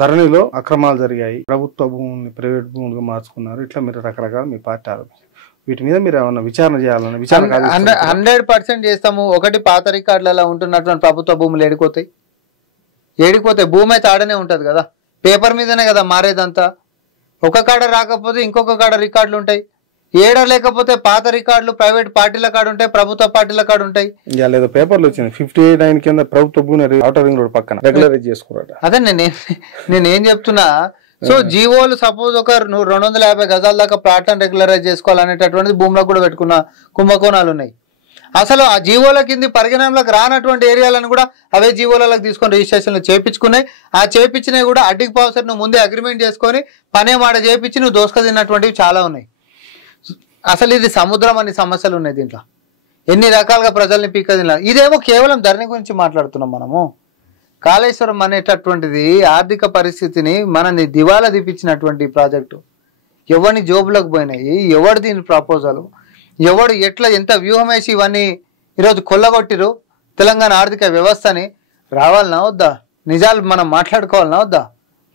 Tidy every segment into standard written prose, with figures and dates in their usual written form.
ధరణిలో అక్రమాలు జరిగాయి, ప్రభుత్వ భూముల్ని ప్రైవేట్ భూములుగా మార్చుకున్నారు, ఇట్లా మీరు రకరకాల మీ పార్టీ ఆరోపించారు. వీటి మీద మీరు ఏమన్నా విచారణ చేయాలని? విచారణ 100% చేస్తాము. ఒకటి, పాత రికార్డులలో ఉంటున్నటువంటి ప్రభుత్వ భూములు ఏడిపోతాయి. భూమి అయితే ఆడనే ఉంటది కదా, పేపర్ మీదనే కదా మారేదంతా. ఒక కాడ రాకపోతే ఇంకొక కాడ రికార్డులు ఉంటాయి. ఏడ లేకపోతే పాత రికార్డులు ప్రైవేట్ పార్టీల కాడ ఉంటాయి, ప్రభుత్వ పార్టీల కాడ ఉంటాయి. లేదా పేపర్లు వచ్చింది 59 కింద ప్రభుత్వ భూమి ఔటర్ రింగ్ రోడ్ పక్కన రెగ్యులరైజ్ చేసుకున్నారట. అదే నేనేం చెప్తున్నా. సో జీవోలు సపోజ్ ఒక 250 గజాల దాకా ప్లాట్లను రెగ్యులరైజ్ చేసుకోవాలనేటటువంటిది భూములకు కూడా పెట్టుకున్న కుంభకోణాలు ఉన్నాయి. అసలు ఆ జీవోల కింది పరిగణనలోకి రానటువంటి ఏరియాలను కూడా అవే జీవోలకు తీసుకొని రిజిస్ట్రేషన్లు చేయించుకున్నాయి. ఆ చేయించినవి కూడా అడ్డికి పావుసర్ నువ్వు ముందే అగ్రిమెంట్ చేసుకొని పనే మాట చేయించి నువ్వు దోసుక తిన్నటువంటివి చాలా ఉన్నాయి. అసలు ఇది సముద్రం అనే సమస్యలు ఉన్నాయి దీంట్లో. ఎన్ని రకాలుగా ప్రజల్ని పీకదిలా. ఇదేమో కేవలం ధరణి గురించి మాట్లాడుతున్నాం మనము. కాళేశ్వరం అనేటటువంటిది ఆర్థిక పరిస్థితిని మనని దివాలా తీపించినటువంటి ప్రాజెక్టు. ఎవరిని జోబులకు పోయినాయి, ఎవరు దీని ప్రపోజలు, ఎవడు ఎట్లా ఎంత వ్యూహం వేసి ఇవన్నీ ఈరోజు కొల్లగొట్టిరు తెలంగాణ ఆర్థిక వ్యవస్థని. రావాలనా వద్దా? నిజాలు మనం మాట్లాడుకోవాలనా వద్దా?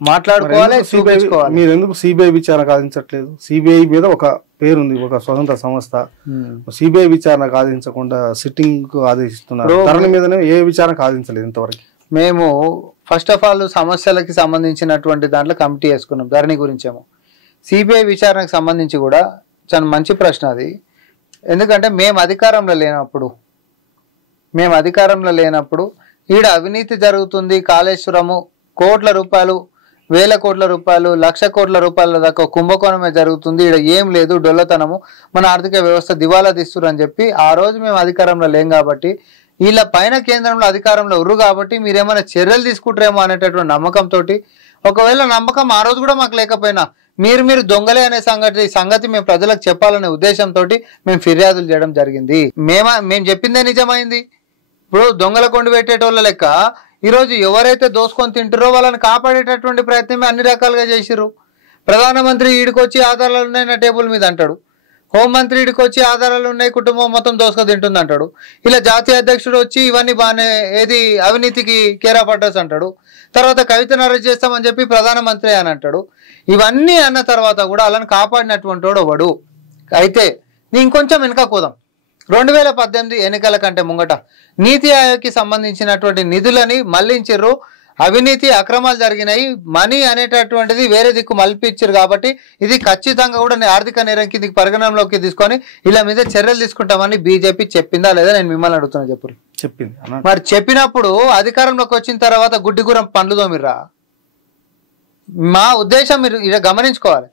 మాట్లాడుకోవాలి, చూపించుకోవాలి. మీరు ఎందుకు సిబిఐ విచారణ సాధించట్లేదు? సిబిఐ మీద ఒక పేరుంది, ఒక స్వతంత్ర సంస్థ. సిబిఐ విచారణ సాధించకుండా సిట్టింగ్ ఆదేశిస్తున్నారు. ధరణి మీదనే ఏ విచారణ సాధించలేదు ఇంతవరకు. మేము ఫస్ట్ ఆఫ్ ఆల్ సమస్యలకి సంబంధించినటువంటి దాంట్లో కమిటీ వేసుకున్నాం ధరణి గురించేమో. సిబిఐ విచారణకు సంబంధించి కూడా చాలా మంచి ప్రశ్న అది. ఎందుకంటే మేము అధికారంలో లేనప్పుడు ఈడ అవినీతి జరుగుతుంది, కాళేశ్వరము కోట్ల రూపాయలు, వేల కోట్ల రూపాయలు, లక్ష కోట్ల రూపాయల దాకా కుంభకోణమే జరుగుతుంది, ఈడ ఏం లేదు, డొల్లతనము, మన ఆర్థిక వ్యవస్థ దివాలా తీస్తురు అని చెప్పి ఆ రోజు మేము అధికారంలో లేం కాబట్టి, వీళ్ళ పైన కేంద్రంలో అధికారంలో ఉర్రు కాబట్టి మీరేమైనా చర్యలు తీసుకుంటారేమో అనేటటువంటి నమ్మకంతో, ఒకవేళ నమ్మకం ఆ రోజు కూడా మాకు లేకపోయినా మీరు దొంగలే అనే సంగతి మేము ప్రజలకు చెప్పాలనే ఉద్దేశంతో మేము ఫిర్యాదులు చేయడం జరిగింది. మేము చెప్పిందే నిజమైంది. ఇప్పుడు దొంగల కొండి పెట్టేటోళ్ళ లెక్క ఈరోజు ఎవరైతే దోసుకొని తింటారో వాళ్ళని కాపాడేటటువంటి ప్రయత్నమే అన్ని రకాలుగా చేసిర్రు. ప్రధానమంత్రి ఈడికొచ్చి ఆధారాలు ఉన్నాయి నా టేబుల్ మీద అంటాడు, హోంమంత్రి ఈడికి వచ్చి ఆధారాలు ఉన్నాయి కుటుంబం మొత్తం దోసుక తింటుంది అంటాడు, ఇలా జాతీయ అధ్యక్షుడు వచ్చి ఇవన్నీ బాగానే ఏది అవినీతికి కేర్ ఆఫ్ అడ్రస్ అంటాడు, తర్వాత కవితను అరెస్ట్ చేస్తామని చెప్పి ప్రధానమంత్రి అని అంటాడు. ఇవన్నీ అన్న తర్వాత కూడా వాళ్ళని కాపాడినటువంటి వాడు ఒకడు. అయితే నీ ఇంకొంచెం వెనుక పోదాం. 2018 ఎన్నికల కంటే ముంగట నీతి ఆయోగ్కి సంబంధించినటువంటి నిధులని మళ్లించారు, అవినీతి అక్రమాలు జరిగినాయి, మనీ అనేటటువంటిది వేరే దిక్కు మలిపించారు కాబట్టి ఇది ఖచ్చితంగా కూడా ఆర్థిక నేరం కిందకి పరిగణనలోకి తీసుకొని ఇలా మీద చర్యలు తీసుకుంటామని బీజేపీ చెప్పిందా లేదా? నేను మిమ్మల్ని అడుగుతున్నా, చెప్పింది. మరి చెప్పినప్పుడు అధికారంలోకి వచ్చిన తర్వాత గుడ్డిగురం పండ్లు తోమిర్రా? మా ఉద్దేశం మీరు ఇలా గమనించుకోవాలి.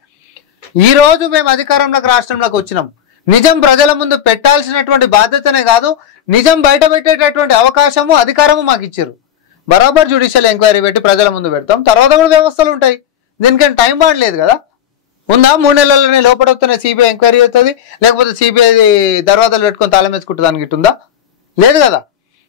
ఈ రోజు మేము అధికారంలోకి రాష్ట్రంలోకి వచ్చినాం, నిజం ప్రజల ముందు పెట్టాల్సినటువంటి బాధ్యతనే కాదు, నిజం బయట పెట్టేటటువంటి అవకాశము అధికారము మాకు ఇచ్చారు. బరాబర్ జ్యుడిషియల్ ఎంక్వైరీ పెట్టి ప్రజల ముందు పెడతాం, తర్వాత కూడా వ్యవస్థలు ఉంటాయి. దీనికైనా టైం వాడలేదు కదా, ఉందా? 3 నెలలనే లోపడొస్తేనే సిబిఐ ఎంక్వైరీ అవుతుంది, లేకపోతే సిబిఐ దర్వాజాలు పెట్టుకొని తాళం వేసుకుంటుంది దానికి ఉందా? లేదు కదా.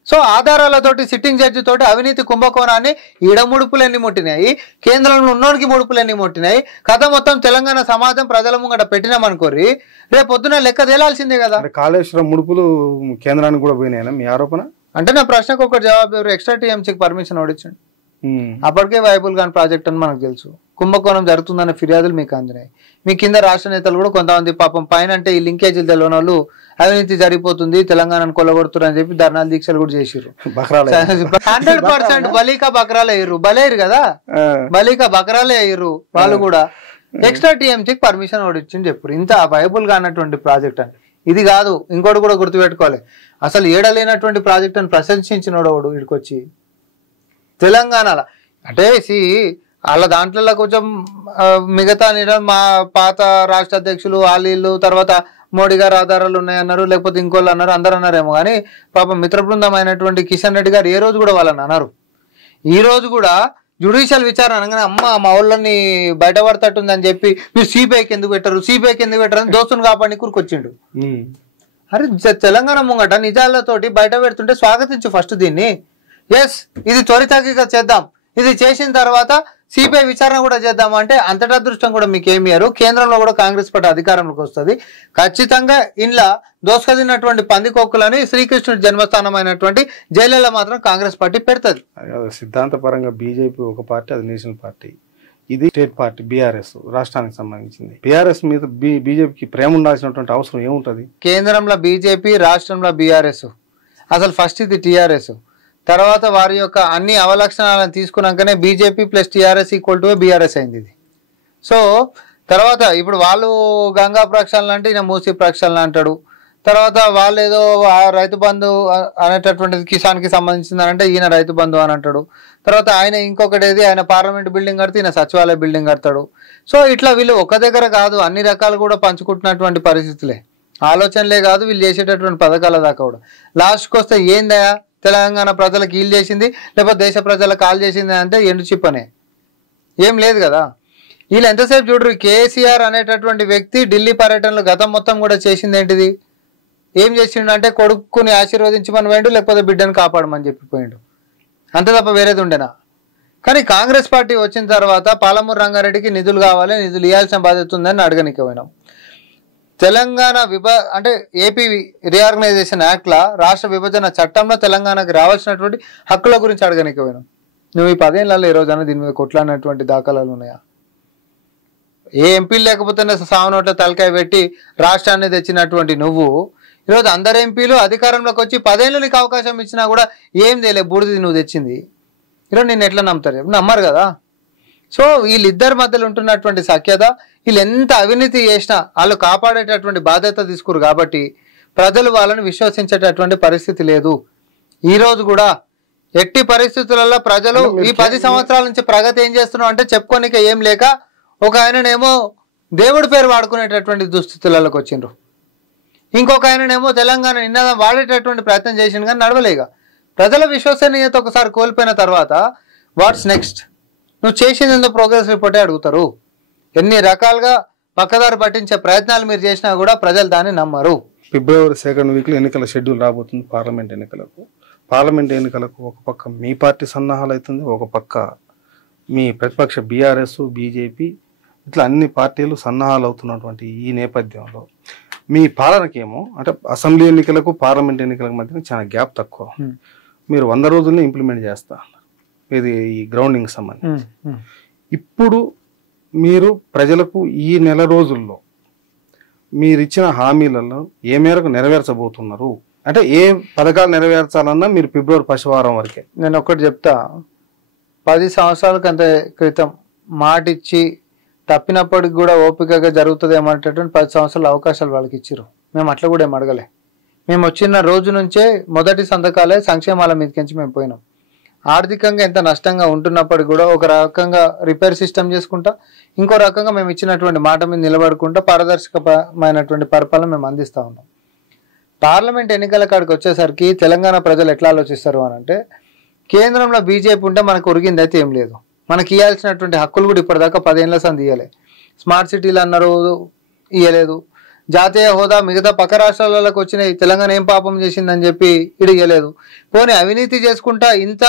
సో ఆధారాలతోటి సిట్టింగ్ జడ్జి తోటి అవినీతి కుంభకోణాన్ని ఈడ ముడుపులన్నీ ముట్టినాయి, కేంద్రంలో ఉన్నోనికి ముడుపులన్నీ ముట్టినాయి, కథ మొత్తం తెలంగాణ సమాజం ప్రజల ముంగట పెట్టినామనుకోరి రేపు పొద్దున లెక్క తేలాల్సిందే కదా. కాళేశ్వరం ముడుపులు కేంద్రానికి కూడా పోయినాయనా మీ ఆరోపణ? అంటే నా ప్రశ్నకు ఒక జవాబు, ఎక్స్ట్రా టీఎంసీకి పర్మిషన్ ఓడించండి, అప్పటికే వైబుల్ గాని ప్రాజెక్ట్ అని మనకు తెలుసు, కుంభకోణం జరుగుతుందన్న ఫిర్యాదులు మీకు అందినాయి. మీ కింద రాష్ట్ర నేతలు కూడా కొంతమంది పాపం పైన అంటే ఈ లింకేజీలు తెలియని వాళ్ళు అవినీతి జరిగిపోతుంది తెలంగాణను కొల్లగొడుతున్నారు అని చెప్పి ధర్నాలు దీక్షలు కూడా చేసిర్రు. 100% బలీకా బకరాలే అయ్యారు, బలేరు కదా, బలీకా బకరాలే అయ్యారు వాళ్ళు కూడా. ఎక్స్ట్రా టీఎంసీకి పర్మిషన్ ఓడించింది చెప్పారు. ఇంత వైబుల్ గా అన్నటువంటి ప్రాజెక్ట్ అని ఇది కాదు. ఇంకోటి కూడా గుర్తుపెట్టుకోవాలి, అసలు ఏడలేనటువంటి ప్రాజెక్ట్ అని ప్రశంసించినోడు వీడికొచ్చి తెలంగాణలో అంటే వాళ్ళ దాంట్లో కొంచెం మిగతా మా పాత రాష్ట్ర అధ్యక్షులు వాళ్ళు తర్వాత మోడీ గారు ఆధారాలు ఉన్నాయన్నారు, లేకపోతే ఇంకోళ్ళు అన్నారు, అందరు అన్నారేమో. కానీ పాపం మిత్ర బృందం అయినటువంటి కిషన్ రెడ్డి గారు ఏ రోజు కూడా వాళ్ళని అన్నారు. ఈ రోజు కూడా జ్యుడిషియల్ విచారణ అనగానే అమ్మ మా ఊళ్ళని బయటపడతట్టుందని చెప్పి మీరు సిబిఐకి ఎందుకు పెట్టరు అని దోస్తుని కాపాడి కూరుకొచ్చిండు. అరే తెలంగాణ ముంగట నిజాలతోటి బయట పెడుతుంటే స్వాగతించు ఫస్ట్ దీన్ని. ఎస్ ఇది త్వరితగతిగా చేద్దాం, ఇది చేసిన తర్వాత సిబిఐ విచారణ కూడా చేద్దామా అంటే అంతటా అదృష్టం కూడా మీకు ఏమి ఇయ్యరు. కేంద్రంలో కూడా కాంగ్రెస్ పార్టీ అధికారంలోకి వస్తుంది. ఖచ్చితంగా ఇంట్లో దోసుకదిన్నటువంటి పందికొక్కులని శ్రీకృష్ణుడి జన్మస్థానం అయినటువంటి జైలులో మాత్రం కాంగ్రెస్ పార్టీ పెడుతుంది. సిద్ధాంతపరంగా బీజేపీ ఒక పార్టీ, అది నేషనల్ పార్టీ. ఇది స్టేట్ పార్టీ బీఆర్ఎస్, రాష్ట్రానికి సంబంధించింది. బీఆర్ఎస్ మీద బీజేపీకి ప్రేమ ఉండాల్సినటువంటి అవసరం ఏముంటది? కేంద్రంలో బీజేపీ, రాష్ట్రంలో బీఆర్ఎస్. అసలు ఫస్ట్ ఇది టీఆర్ఎస్, తర్వాత వారి యొక్క అన్ని అవలక్షణాలను తీసుకున్నాకనే BJP plus TRS equal to BRS అయింది ఇది. సో తర్వాత ఇప్పుడు వాళ్ళు గంగా ప్రక్షాళన అంటే ఈయన మూసీ ప్రక్షాళన అంటాడు. తర్వాత వాళ్ళు ఏదో రైతు బంధు అనేటటువంటిది కిసాన్కి సంబంధించింది అంటే ఈయన రైతు బంధు అని అంటాడు. తర్వాత ఆయన ఇంకొకటి ఏది, ఆయన పార్లమెంట్ బిల్డింగ్ కడితే ఈయన సచివాలయ బిల్డింగ్ కడతాడు. సో ఇట్లా వీళ్ళు ఒక దగ్గర కాదు, అన్ని రకాలు కూడా పంచుకుంటున్నటువంటి పరిస్థితులే, ఆలోచనలే కాదు వీళ్ళు చేసేటటువంటి పథకాల దాకా కూడా. లాస్ట్కి వస్తే ఏందయా తెలంగాణ ప్రజలకు వీళ్ళు చేసింది లేకపోతే దేశ ప్రజలకు కాల్ చేసింది అంటే ఎండు చిప్పనే, ఏం లేదు కదా. వీళ్ళు ఎంతసేపు చూడరు. కేసీఆర్ అనేటటువంటి వ్యక్తి ఢిల్లీ పర్యటనలో గతం మొత్తం కూడా చేసింది ఏంటిది, ఏం చేసిండు అంటే కొడుకుని ఆశీర్వదించమని పోయిండు, లేకపోతే బిడ్డను కాపాడమని చెప్పిపోయిండు, అంతే తప్ప వేరేది ఉండేనా. కానీ కాంగ్రెస్ పార్టీ వచ్చిన తర్వాత పాలమూరు రంగారెడ్డికి నిధులు కావాలి, నిధులు ఇవ్వాల్సిన బాధ్యత ఉందని అడగనికి పోయినాం. తెలంగాణ అంటే ఏపీ రీఆర్గనైజేషన్ యాక్ట్లా రాష్ట్ర విభజన చట్టంలో తెలంగాణకి రావాల్సినటువంటి హక్కుల గురించి అడగనికి పోయినాం. నువ్వు ఈ 10 ఏళ్లలో ఈ రోజైనా దీని మీద కొట్లాడినటువంటి దాఖలాలు ఉన్నాయా? ఏ ఎంపీలు లేకపోతేనే సావనోట్ల తలకాయ పెట్టి రాష్ట్రాన్ని తెచ్చినటువంటి నువ్వు ఈరోజు అందరు ఎంపీలు అధికారంలోకి వచ్చి 10 ఏళ్ళు నీకు అవకాశం ఇచ్చినా కూడా ఏం చేయలే, బూడిది నువ్వు తెచ్చింది. ఈరోజు నిన్ను ఎట్లా నమ్ముతారు? నమ్మరు కదా. సో వీళ్ళిద్దరి మధ్యలో ఉంటున్నటువంటి సఖ్యత, వీళ్ళు ఎంత అవినీతి చేసినా వాళ్ళు కాపాడేటటువంటి బాధ్యత తీసుకురు కాబట్టి ప్రజలు వాళ్ళని విశ్వసించేటటువంటి పరిస్థితి లేదు. ఈరోజు కూడా ఎట్టి పరిస్థితులలో ప్రజలు ఈ 10 సంవత్సరాల నుంచి ప్రగతి ఏం చేస్తున్నావు అంటే చెప్పుకోనిక ఏం లేక ఒక ఆయననేమో దేవుడి పేరు వాడుకునేటటువంటి దుస్థితులలోకి వచ్చిండ్రు, ఇంకొక ఆయననేమో తెలంగాణ నినాదం వాడేటటువంటి ప్రయత్నం చేసిండు కానీ నడవలేక. ప్రజల విశ్వసనీయత ఒకసారి కోల్పోయిన తర్వాత వాట్స్ నెక్స్ట్? నువ్వు చేసింది ఎందుకు ప్రోగ్రెస్ రిపోర్టే అడుగుతారు. ఎన్ని రకాలుగా పక్కదారి పట్టించే ప్రయత్నాలు మీరు చేసినా కూడా ప్రజలు దాన్ని నమ్మరు. ఫిబ్రవరి 2nd వీక్లో ఎన్నికల షెడ్యూల్ రాబోతుంది. పార్లమెంట్ ఎన్నికలకు ఒక పక్క మీ పార్టీ సన్నాహాలు అవుతుంది, ఒక పక్క మీ ప్రతిపక్ష బీఆర్ఎస్, బీజేపీ, ఇట్లా అన్ని పార్టీలు సన్నాహాలు అవుతున్నటువంటి ఈ నేపథ్యంలో మీ పాలనకేమో అంటే అసెంబ్లీ ఎన్నికలకు పార్లమెంట్ ఎన్నికలకు మధ్య చాలా గ్యాప్ తక్కువ. మీరు 100 రోజుల్ని ఇంప్లిమెంట్ చేస్తా ఇది ఈ గ్రౌండింగ్ సంబంధించి. ఇప్పుడు మీరు ప్రజలకు ఈ నెల రోజుల్లో మీరు ఇచ్చిన హామీలలో ఏ మేరకు నెరవేర్చబోతున్నారు? అంటే ఏ పథకాలు నెరవేర్చాలన్నా మీరు ఫిబ్రవరి 1వ వారం వరకే. నేను ఒకటి చెప్తా, 10 సంవత్సరాల క్రితం మాటిచ్చి తప్పినప్పటికి కూడా ఓపికగా జరుగుతుంది ఏమంటేటువంటి 10 సంవత్సరాల అవకాశాలు వాళ్ళకి ఇచ్చిరు. మేము అట్లా కూడా ఏం అడగలే. మేము వచ్చిన రోజు నుంచే మొదటి సంతకాలే సంక్షేమాల మీదకించి మేము పోయినాం. ఆర్థికంగా ఎంత నష్టంగా ఉంటున్నప్పటికీ కూడా ఒక రకంగా రిపేర్ సిస్టమ్ చేసుకుంటా, ఇంకో రకంగా మేము ఇచ్చినటువంటి మాట మీద నిలబడుకుంటా పారదర్శకమైనటువంటి పరిపాలన మేము అందిస్తూ ఉన్నాం. పార్లమెంట్ ఎన్నికల కాడికి వచ్చేసరికి తెలంగాణ ప్రజలు ఎట్లా ఆలోచిస్తారు అని అంటే, కేంద్రంలో బీజేపీ ఉంటే మనకు ఒరిగింది అయితే ఏం లేదు, మనకి ఇవ్వాల్సినటువంటి హక్కులు కూడా ఇప్పటిదాకా 10 ఏళ్ల సంది ఇవ్వలే. స్మార్ట్ సిటీలు అన్నారు ఇవ్వలేదు, జాతీయ హోదా మిగతా పక్క రాష్ట్రాలకు వచ్చినాయి, తెలంగాణ ఏం పాపం చేసిందని చెప్పి ఇది ఇవ్వలేదు. పోనీ అవినీతి చేసుకుంటా ఇంత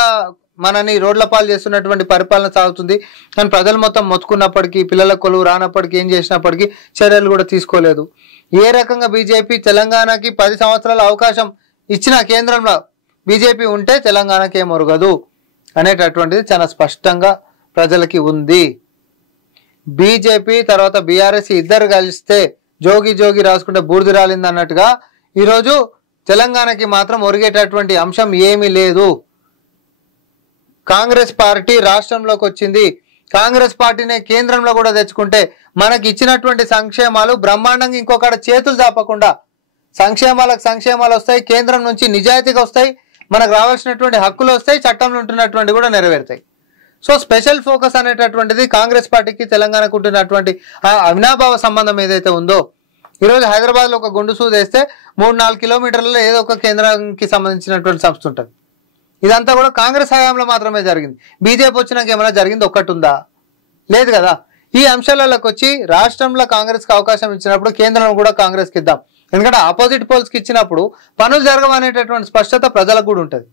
మనని రోడ్ల పాలు చేస్తున్నటువంటి పరిపాలన సాగుతుంది కానీ ప్రజలు మొత్తం మొత్తుకున్నప్పటికీ, పిల్లల కొలువు రానప్పటికీ, ఏం చేసినప్పటికీ చర్యలు కూడా తీసుకోలేదు. ఏ రకంగా బీజేపీ తెలంగాణకి 10 సంవత్సరాల అవకాశం ఇచ్చిన కేంద్రంలో బీజేపీ ఉంటే తెలంగాణకి ఏం ఒరగదు అనేటటువంటిది చాలా స్పష్టంగా ప్రజలకి ఉంది. బీజేపీ తర్వాత బీఆర్ఎస్ ఇద్దరు కలిస్తే జోగి జోగి రాసుకుంటే బూడిద రాలింది అన్నట్టుగా ఈరోజు తెలంగాణకి మాత్రం ఒరిగేటటువంటి అంశం ఏమీ లేదు. కాంగ్రెస్ పార్టీ రాష్ట్రంలోకి వచ్చింది, కాంగ్రెస్ పార్టీనే కేంద్రంలో కూడా తెచ్చుకుంటే మనకి ఇచ్చినటువంటి సంక్షేమాలు బ్రహ్మాండంగా ఇంకొకడ చేతులు చాపకుండా సంక్షేమాలు వస్తాయి, కేంద్రం నుంచి నిజాయితీగా వస్తాయి, మనకు రావాల్సినటువంటి హక్కులు వస్తాయి, చట్టంలో ఉంటున్నటువంటి కూడా నెరవేరుతాయి. సో స్పెషల్ ఫోకస్ అనేటటువంటిది కాంగ్రెస్ పార్టీకి తెలంగాణకు ఉంటున్నటువంటి ఆ అవినాభావ సంబంధం ఏదైతే ఉందో, ఈరోజు హైదరాబాద్లో ఒక గుండు సూది వేస్తే 3-4 కిలోమీటర్లలో ఏదో ఒక కేంద్రానికి సంబంధించినటువంటి సంస్థ ఉంటుంది. ఇదంతా కూడా కాంగ్రెస్ హయాంలో మాత్రమే జరిగింది. బీజేపీ వచ్చినాక ఏమైనా జరిగింది ఒక్కటి ఉందా? లేదు కదా. ఈ అంశాలలోకి వచ్చి రాష్ట్రంలో కాంగ్రెస్కి అవకాశం ఇచ్చినప్పుడు కేంద్రంలో కూడా కాంగ్రెస్కి ఇద్దాం, ఎందుకంటే ఆపోజిట్ పోల్స్కి ఇచ్చినప్పుడు పనులు జరగవనేటటువంటి స్పష్టత ప్రజలకు కూడా ఉంటుంది.